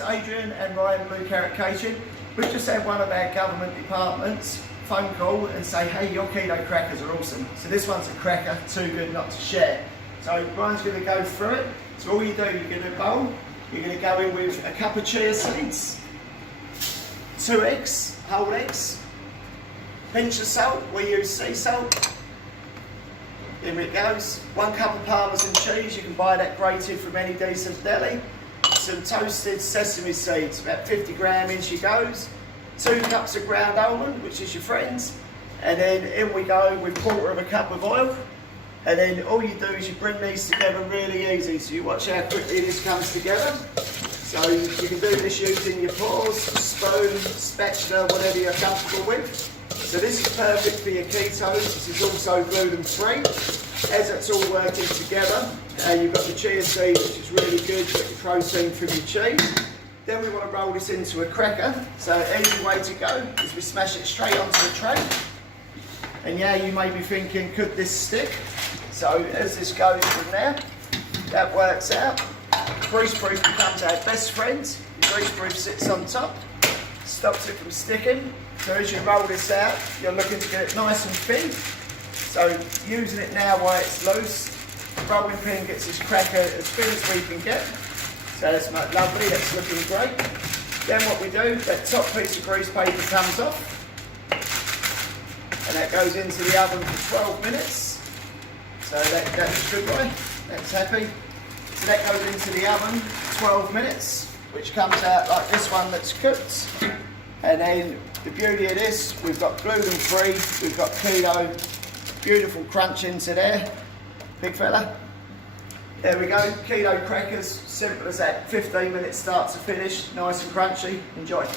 Adrian and Ryan Blue Carrot Catering. We've just had one of our government departments phone call and say, hey, your keto crackers are awesome. So this one's a cracker, too good not to share. So Ryan's going to go through it. So all you do, you get a bowl, you're going to go in with a cup of chia seeds, 2 eggs, whole eggs, pinch of salt, we use sea salt. Here it goes. 1 cup of Parmesan cheese, you can buy that grated from any decent deli. Some toasted sesame seeds, about 50 gram in she goes. 2 cups of ground almond, which is your friends. And then in we go with 1/4 cup of oil. And then all you do is you bring these together really easy. So you watch how quickly this comes together. So you can do this using your paws, spoon, spatula, whatever you're comfortable with. So this is perfect for your ketos. This is also gluten free. As it's all working together, you've got the chia seed, which is really good, you've got your protein from your cheese. Then we want to roll this into a cracker. So easy way to go is we smash it straight onto the tray. And yeah, you may be thinking, could this stick? So as this goes from there, that works out. Grease proof becomes our best friend. The grease proof sits on top, stops it from sticking. So as you roll this out, you're looking to get it nice and thin. So using it now while it's loose, the rolling pin gets this cracker as thin as we can get. So that's lovely, that's looking great. Then what we do, that top piece of grease paper comes off. And that goes into the oven for 12 minutes. So that's good way, that's happy. So that goes into the oven for 12 minutes, which comes out like this one that's cooked. And then the beauty of this, we've got gluten free, we've got keto, beautiful crunch into there, big fella. There we go, keto crackers, simple as that, 15 minutes start to finish, nice and crunchy, enjoy.